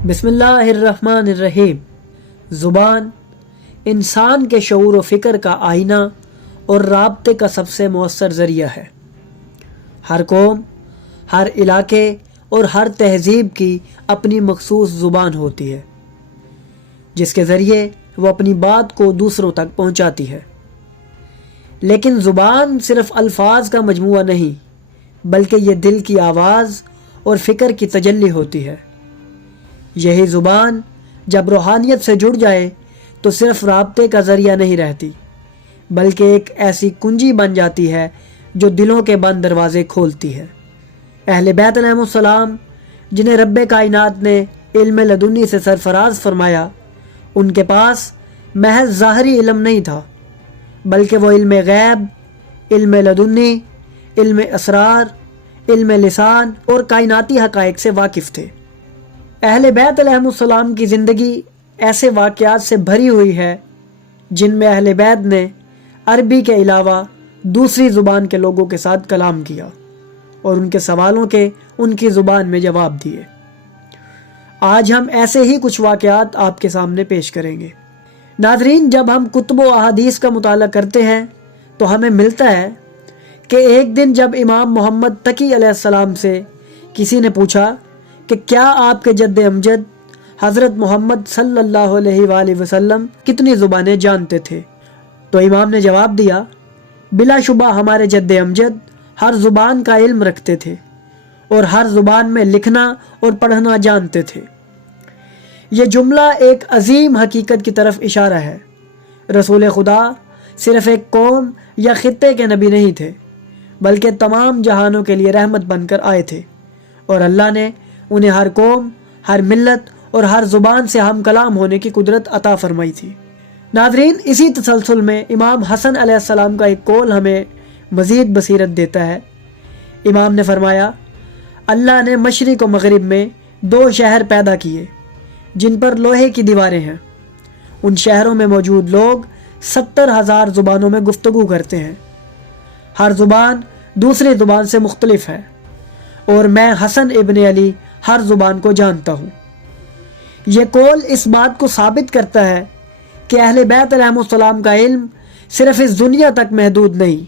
بسم اللہ الرحمن الرحیم۔ زبان انسان کے شعور و فکر کا آئینہ اور رابطے کا سب سے مؤثر ذریعہ ہے۔ ہر قوم، ہر علاقے اور ہر تہذیب کی اپنی مخصوص زبان ہوتی ہے جس کے ذریعے وہ اپنی بات کو دوسروں تک پہنچاتی ہے۔ لیکن زبان صرف الفاظ کا مجموعہ نہیں بلکہ یہ دل کی آواز اور فکر کی تجلی ہوتی ہے۔ یہی زبان جب روحانیت سے جڑ جائے تو صرف رابطے کا ذریعہ نہیں رہتی بلکہ ایک ایسی کنجی بن جاتی ہے جو دلوں کے بند دروازے کھولتی ہے۔ اہل بیت علیہ السلام جنہیں رب کائنات نے علم لدنی سے سرفراز فرمایا، ان کے پاس محض ظاہری علم نہیں تھا بلکہ وہ علم غیب، علم لدنی، علم اسرار، علم لسان اور کائناتی حقائق سے واقف تھے۔ اہل بیت علیہ السلام کی زندگی ایسے واقعات سے بھری ہوئی ہے جن میں اہل بیت نے عربی کے علاوہ دوسری زبان کے لوگوں کے ساتھ کلام کیا اور ان کے سوالوں کے ان کی زبان میں جواب دیے۔ آج ہم ایسے ہی کچھ واقعات آپ کے سامنے پیش کریں گے۔ ناظرین، جب ہم کتب و احادیث کا مطالعہ کرتے ہیں تو ہمیں ملتا ہے کہ ایک دن جب امام محمد تقی علیہ السلام سے کسی نے پوچھا کہ کیا آپ کے جد امجد حضرت محمد صلی اللہ علیہ وآلہ وسلم کتنی زبانیں جانتے تھے، تو امام نے جواب دیا، بلا شبہ ہمارے جد امجد ہر زبان کا علم رکھتے تھے اور ہر زبان میں لکھنا اور پڑھنا جانتے تھے۔ یہ جملہ ایک عظیم حقیقت کی طرف اشارہ ہے۔ رسول خدا صرف ایک قوم یا خطے کے نبی نہیں تھے بلکہ تمام جہانوں کے لیے رحمت بن کر آئے تھے، اور اللہ نے انہیں ہر قوم، ہر ملت اور ہر زبان سے ہم کلام ہونے کی قدرت عطا فرمائی تھی۔ ناظرین، اسی تسلسل میں امام حسن علیہ السلام کا ایک قول ہمیں مزید بصیرت دیتا ہے۔ امام نے فرمایا، اللہ نے مشرق و مغرب میں 2 شہر پیدا کیے جن پر لوہے کی دیواریں ہیں۔ ان شہروں میں موجود لوگ 70,000 زبانوں میں گفتگو کرتے ہیں۔ ہر زبان دوسری زبان سے مختلف ہے، اور میں حسن ابن علی ہر زبان کو جانتا ہوں۔ یہ قول اس بات کو ثابت کرتا ہے کہ اہل بیت علیہ السلام کا علم صرف اس دنیا تک محدود نہیں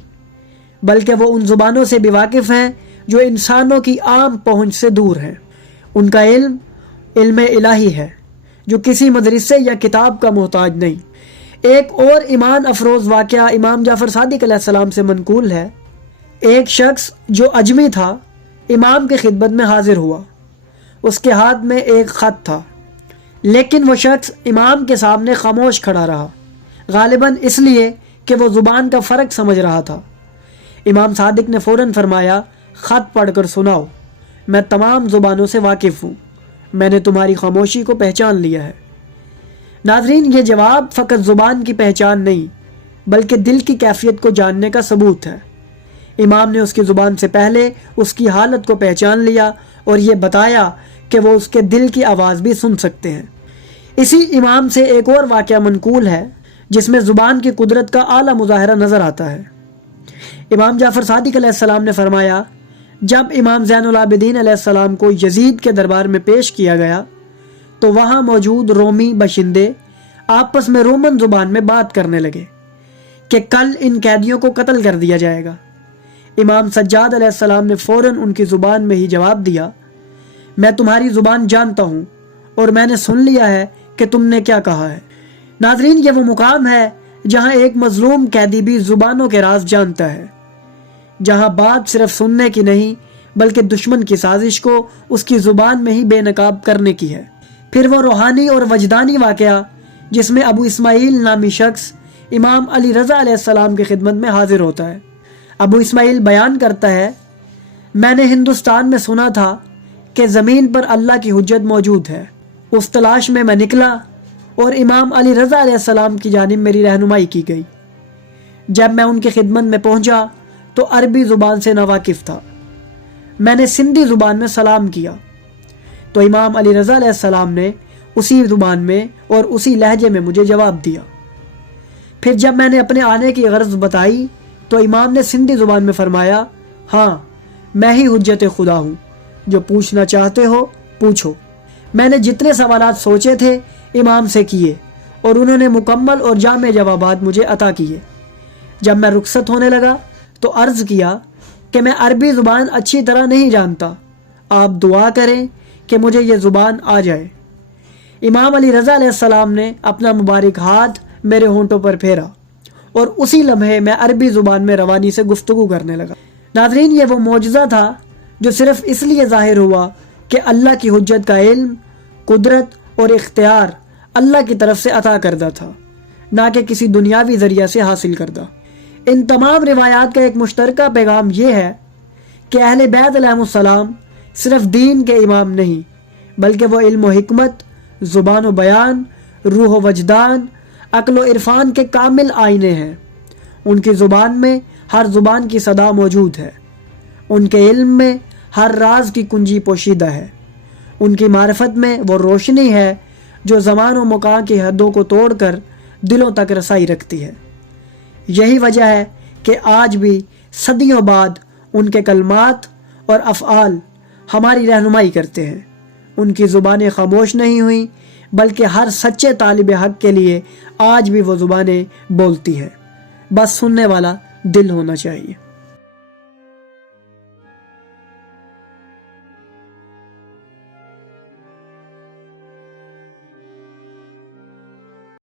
بلکہ وہ ان زبانوں سے بھی واقف ہیں جو انسانوں کی عام پہنچ سے دور ہیں۔ ان کا علم علم الہی ہے جو کسی مدرسے یا کتاب کا محتاج نہیں۔ ایک اور ایمان افروز واقعہ امام جعفر صادق علیہ السلام سے منقول ہے۔ ایک شخص جو اجمی تھا امام کی خدمت میں حاضر ہوا۔ اس کے ہاتھ میں ایک خط تھا، لیکن وہ شخص امام کے سامنے خاموش کھڑا رہا، غالباً اس لیے کہ وہ زبان کا فرق سمجھ رہا تھا۔ امام صادق نے فوراً فرمایا، خط پڑھ کر سناؤ، میں تمام زبانوں سے واقف ہوں، میں نے تمہاری خاموشی کو پہچان لیا ہے۔ ناظرین، یہ جواب فقط زبان کی پہچان نہیں بلکہ دل کی کیفیت کو جاننے کا ثبوت ہے۔ امام نے اس کی زبان سے پہلے اس کی حالت کو پہچان لیا اور یہ بتایا کہ وہ اس کے دل کی آواز بھی سن سکتے ہیں۔ اسی امام سے ایک اور واقعہ منقول ہے جس میں زبان کی قدرت کا اعلیٰ مظاہرہ نظر آتا ہے۔ امام جعفر صادق علیہ السلام نے فرمایا، جب امام زین العابدین علیہ السلام کو یزید کے دربار میں پیش کیا گیا تو وہاں موجود رومی باشندے آپس میں رومن زبان میں بات کرنے لگے کہ کل ان قیدیوں کو قتل کر دیا جائے گا۔ امام سجاد علیہ السلام نے فوراً ان کی زبان میں ہی جواب دیا، میں تمہاری زبان جانتا ہوں اور میں نے سن لیا ہے کہ تم نے کیا کہا ہے۔ ناظرین، یہ وہ مقام ہے جہاں ایک مظلوم قیدی بھی زبانوں کے راز جانتا ہے، جہاں بات صرف سننے کی نہیں بلکہ دشمن کی سازش کو اس کی زبان میں ہی بے نقاب کرنے کی ہے۔ پھر وہ روحانی اور وجدانی واقعہ جس میں ابو اسماعیل نامی شخص امام علی رضا علیہ السلام کی خدمت میں حاضر ہوتا ہے۔ ابو اسماعیل بیان کرتا ہے، میں نے ہندوستان میں سنا تھا کہ زمین پر اللہ کی حجت موجود ہے۔ اس تلاش میں میں نکلا اور امام علی رضا علیہ السلام کی جانب میری رہنمائی کی گئی۔ جب میں ان کی خدمت میں پہنچا تو عربی زبان سے ناواقف تھا۔ میں نے سندھی زبان میں سلام کیا تو امام علی رضا علیہ السلام نے اسی زبان میں اور اسی لہجے میں مجھے جواب دیا۔ پھر جب میں نے اپنے آنے کی غرض بتائی تو امام نے سندھی زبان میں فرمایا، ہاں میں ہی حجت خدا ہوں، جو پوچھنا چاہتے ہو پوچھو۔ میں نے جتنے سوالات سوچے تھے امام سے کیے اور انہوں نے مکمل اور جامع جوابات مجھے عطا کیے۔ جب میں رخصت ہونے لگا تو عرض کیا کہ میں عربی زبان اچھی طرح نہیں جانتا، آپ دعا کریں کہ مجھے یہ زبان آ جائے۔ امام علی رضا علیہ السلام نے اپنا مبارک ہاتھ میرے ہونٹوں پر پھیرا اور اسی لمحے میں عربی زبان میں روانی سے گفتگو کرنے لگا۔ ناظرین، یہ وہ معجزہ تھا جو صرف اس لیے ظاہر ہوا کہ اللہ کی حجت کا علم، قدرت اور اختیار اللہ کی طرف سے عطا کردہ تھا، نہ کہ کسی دنیاوی ذریعہ سے حاصل کردہ۔ ان تمام روایات کا ایک مشترکہ پیغام یہ ہے کہ اہل بیت علیہ السلام صرف دین کے امام نہیں، بلکہ وہ علم و حکمت، زبان و بیان، روح و وجدان، عقل و عرفان کے کامل آئینے ہیں۔ ان کی زبان میں ہر زبان کی صدا موجود ہے، ان کے علم میں ہر راز کی کنجی پوشیدہ ہے، ان کی معرفت میں وہ روشنی ہے جو زمان و مکان کی حدوں کو توڑ کر دلوں تک رسائی رکھتی ہے۔ یہی وجہ ہے کہ آج بھی صدیوں بعد ان کے کلمات اور افعال ہماری رہنمائی کرتے ہیں۔ ان کی زبانیں خاموش نہیں ہوئیں، بلکہ ہر سچے طالب حق کے لیے آج بھی وہ زبانیں بولتی ہیں، بس سننے والا دل ہونا چاہیے۔